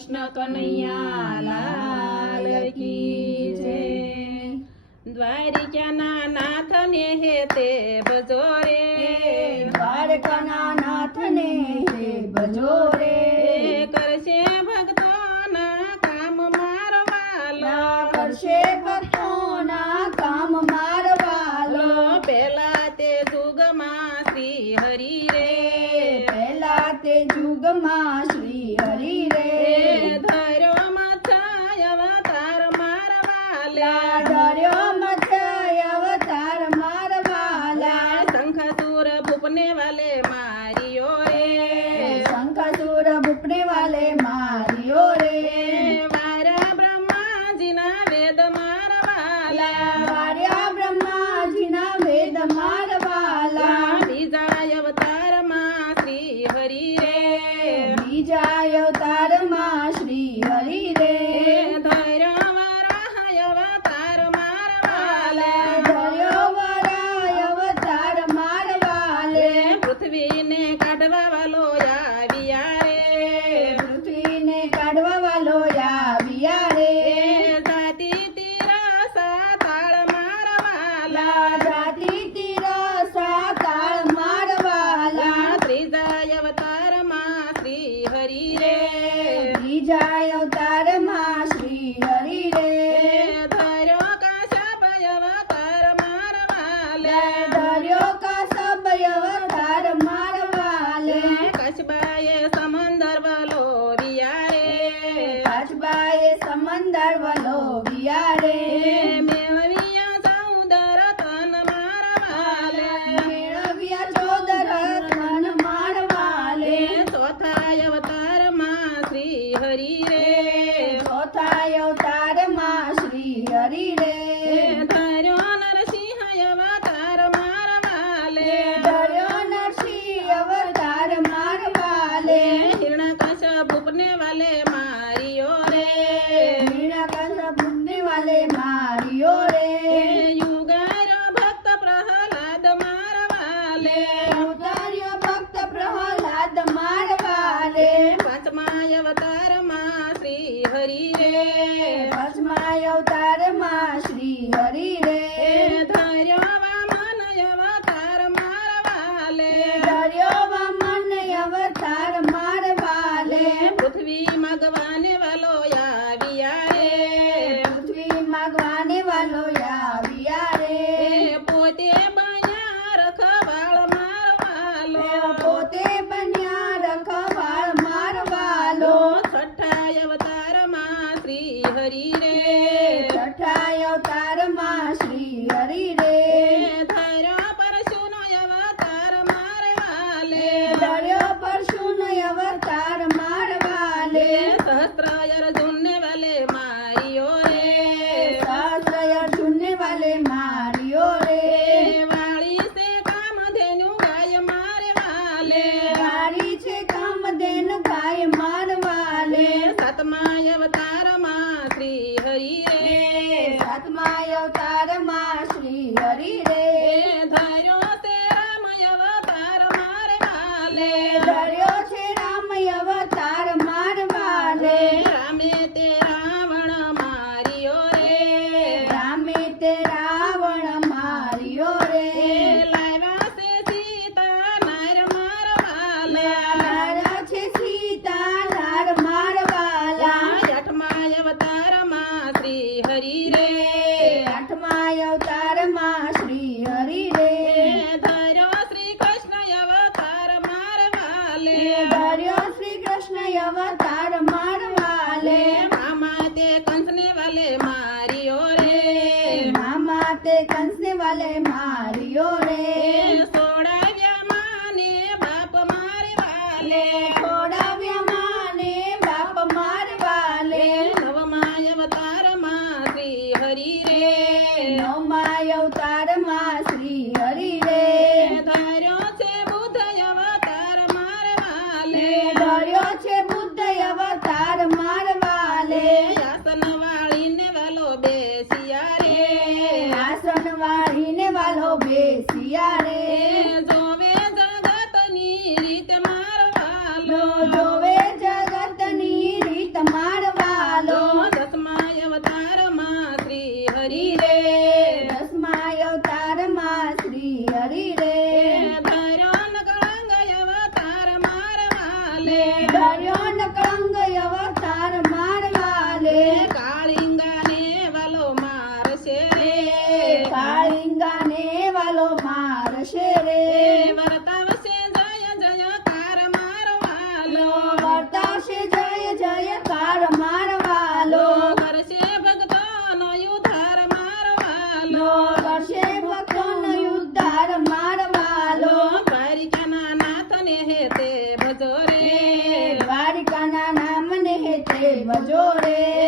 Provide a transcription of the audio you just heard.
કૃષ્ણ કનૈયા લાલ કી જય। દ્વારિકાના નાથને હે તે ભજો રે, દ્વારકાના નાથને હે ભજો રે, કરશે ભક્તોના કામ મારવાલા, કરશે ભક્તોના કામ મારવાલો, પેલા તે યુગમાં શ્રી હરિ રે, પહેલા તે યુગમાં શ્રી હરિ રે, ધર્યો મથાય અવતાર મારવાલા, ધર્યો મથાય અવતાર મારવાલા, શંખચૂર ભૂપને વાલે મારિયો રે, શંખચૂર ભૂપને વાલે માર્યો રે, વાર્યા બ્રહ્માજીના વેદ મારવાલા, વાર્યા બ્રહ્માજીના વેદ મારવાલા, બીજા અવતારમાં શ્રી હરિ રે, બીજા અવતારમાં શ્રી હરિ રે, ધર્યો વરાહ અવતાર મારવાલા, ધર્યો વરાય અવતાર મારવાલે, પૃથ્વીને કાઢવા વાલો આવ્યા રે, પૃથ્વીને કાઢવા વાલો આવ્યા રે, જાતિ તીરસા તાળ મારવાલા, જાતિ તીરસા તાળ મારવાલા, ત્રીજા અવતારમાં શ્રી હરિ રે, બીજા અવતારમાં શ્રી હરિ રે, ધર્યો કાશ્યપ અવતાર મારવાલે, ધર્યો કાશ્યપ અવતાર મારવાલે, કચ્છબાએ સમંદર વલો વિયારે, કાચબાએ સમંદર વલો વિયારે, મેળવ્યા 14 રતન મારવાલે, મેળવ્યા 14 રતન મારવાલે, ચોથા અવતારમાં શ્રી હરિ રે, ચોથા અવતારમાં શ્રી હરિ રે, ધર્યો નરસિંહ અવતાર મારવાલે, ધર્યો નરસિંહ અવતાર મારવાલે, હિરણ્યકશ્યપ ભૂપને વાલે મારિયો રે, હિરણ્યકશ્યપને વાલે માર્યો રે, યુગાર્યો ભક્ત પ્રહલાદ મારવાલે, ઉતાર્યો ભક્ત પ્રહલાદ મારવાલે, પાંચમા અવતારમાં શ્રી હરિ રે, પાંચમા અવતારમાં શ્રી હરિ રે, ધર્યો વામન અવતાર મારવાલે, ધર્યો વામન અવતાર મારવાલે, પૃથ્વી મગવાને વાલો આવ્યા રે, પૃથ્વી માગવાને વાલો આવ્યા રે, પોતે બન્યા રખવાળ મારવાલો, પોતે બન્યા રખવાળ મારવાલો, છઠ્ઠા અવતારમાં શ્રી હરિ રે, છઠ્ઠા અવતારમાં શ્રી હરિ રે, ધર્યો પરશુનો અવતાર મારવાલે, ધર્યો પરશુનો અવતાર મારવાલે, સહસ્ત્ર અર્જુનને વાલે મારિયો રે, સહસ્ર અર્જુનને વાલે માર્યો રે, વાળી સે કામધેનુ ગાય મારવાલે, વાળી છે કામધેનુ ગાય મારવાલે, સાતમા અવતારમાં શ્રી હરિ રે, સાતમા અવતારમાં શ્રી હરિ રે, ધર્યો તે રામ અવતાર મારવાલે, ધર્યો છે રામ અવતાર મારવાલે, રામે તે રાવણ મારિયો રે, રામે તે રાવણ માર્યો રે, લાવ્યા છે સીતા નાર મારવાલે, લાવ્યા છે સીતા નાર મારવાલા, આઠમા અવતારમાં શ્રી ભજો રે